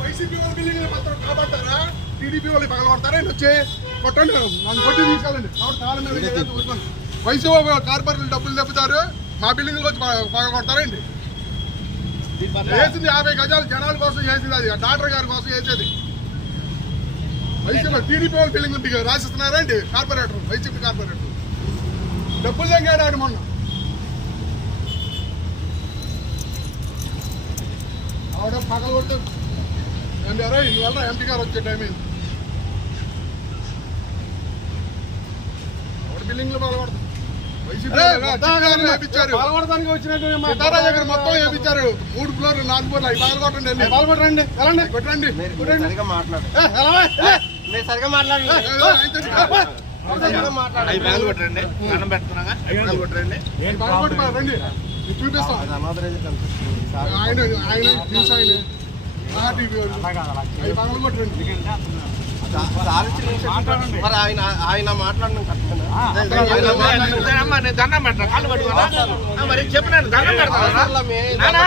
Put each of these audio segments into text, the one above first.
YCP వాళ్ళ building మాత్రం కాపాడతారా? TDP వాళ్ళు పగలబడతారా ఈయన వచ్చి? కొట్టండి నన్ను కొట్టి తీసుకెళ్ళండి. కాబట్టి కాలం మీద ఏదైతే ఊరుకోండి. వైసీపీ కార్పొరేట్లు డబ్బులు తెప్పుతారు మా బిల్డింగ్ వచ్చి పగ- పగలగొడతారండి వేసింది యాభై గజాలు జనాల కోసం చేసింది అది. డాక్టర్ గారి కోసం వేసేది వైసీపీ టీడీపీ వాళ్ళ బిల్డింగ్ మీకు రాసిస్తున్నారండి కార్పొరేటర్ వైసీపీ కార్పొరేటర్ డబ్బులు తెంగాడు మొన్న ఆవిడ పగల కొట్టు ఎంపీ ఇవాళ ఎంపీ గారు వచ్చే టైం అయింది ఆవిడ బిల్డింగ్లో పాల్గొడతాం పాల్గొనడానికి వచ్చినట్టు సీతారాజు గారు మొత్తం వేపించారు మూడు ఫ్లోర్లు నాలుగు ఫ్లోర్లు అవి పాల్గొట్టండి. పాల్గొట్టండి వెళ్ళండి కొట్టండి మీరు సరిగా మాట్లాడు ఏ, వెళ్ళవా? వెళ్ళే. మీరు సరిగా మాట్లాడండి ఆయన మరి ఆయన మాట్లాడడం దండం పెడతా కాళ్ళు మరి చెప్పినాను దండం పెడతా పెట్టమని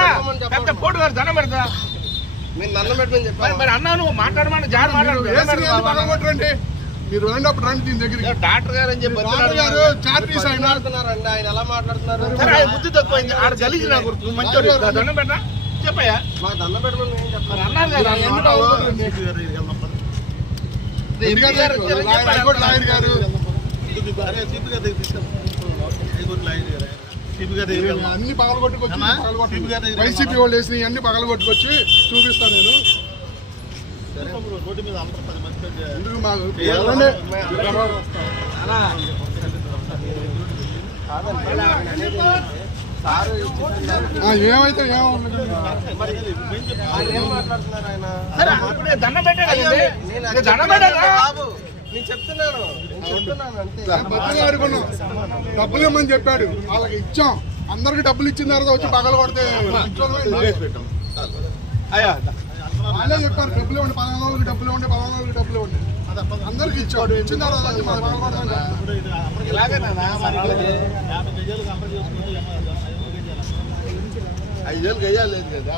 పెద్ద చెప్పండి. పోటు గారు దండం పెడతా మీరు దండం పెట్టమని మరి చెప్పారు మరి అన్నా నువ్వు మాట్లాడమని జాడ మీరు మీరు రండి అప్పుడు రండి దీని దగ్గరికి. డాక్టర్ గారు అని చెప్పి డాక్టర్ గారు చార్టీస్ ఆయన మాట్లాడుతున్నారండి ఆయన ఎలా మాట్లాడుతున్నారు? సరే ఆయన బుద్ధి తక్కువైంది. ఆడ గలీజ్ నా గుర్తు మంచోడు దండం పెట్టా చెప్పయ్యా. మాకు దండం పెట్టమని ఏం మరి చెప్పారు అన్నారు గారు లాయర్- హైకోర్టు లాయర్ గారు అన్ని పగలగొట్టుకొచ్చి పగలగొట్టండి. వైసీపీ వాళ్ళు వేసిన అన్ని పగలగొట్టుకొచ్చి చూపిస్తాను నేను. ఎందుకు మాకు వెళ్ళండి. కాదండి ఆయన ఏమైతే ఆయన దండం దండం నేను చెప్తున్నాను డబ్బులు ఇవ్వమని చెప్పాడు వాళ్ళకి ఇచ్చాం అందరికి డబ్బులు ఇచ్చిన తర్వాత వచ్చి పగల కొడితే అయ్యా వాళ్ళే చెప్పారు డబ్బులు ఇవ్వండి పదహారు రోజులకి డబ్బులు ఇవ్వండి పదహారు రోజులకి డబ్బులు ఇవ్వండి అందరికి ఇచ్చాడు ఇచ్చిన తర్వాత వచ్చి మాది పగల కొడతాం కదా. ఇలాగేనా మరి ఐదు వేలు గజాలు లేదు కదా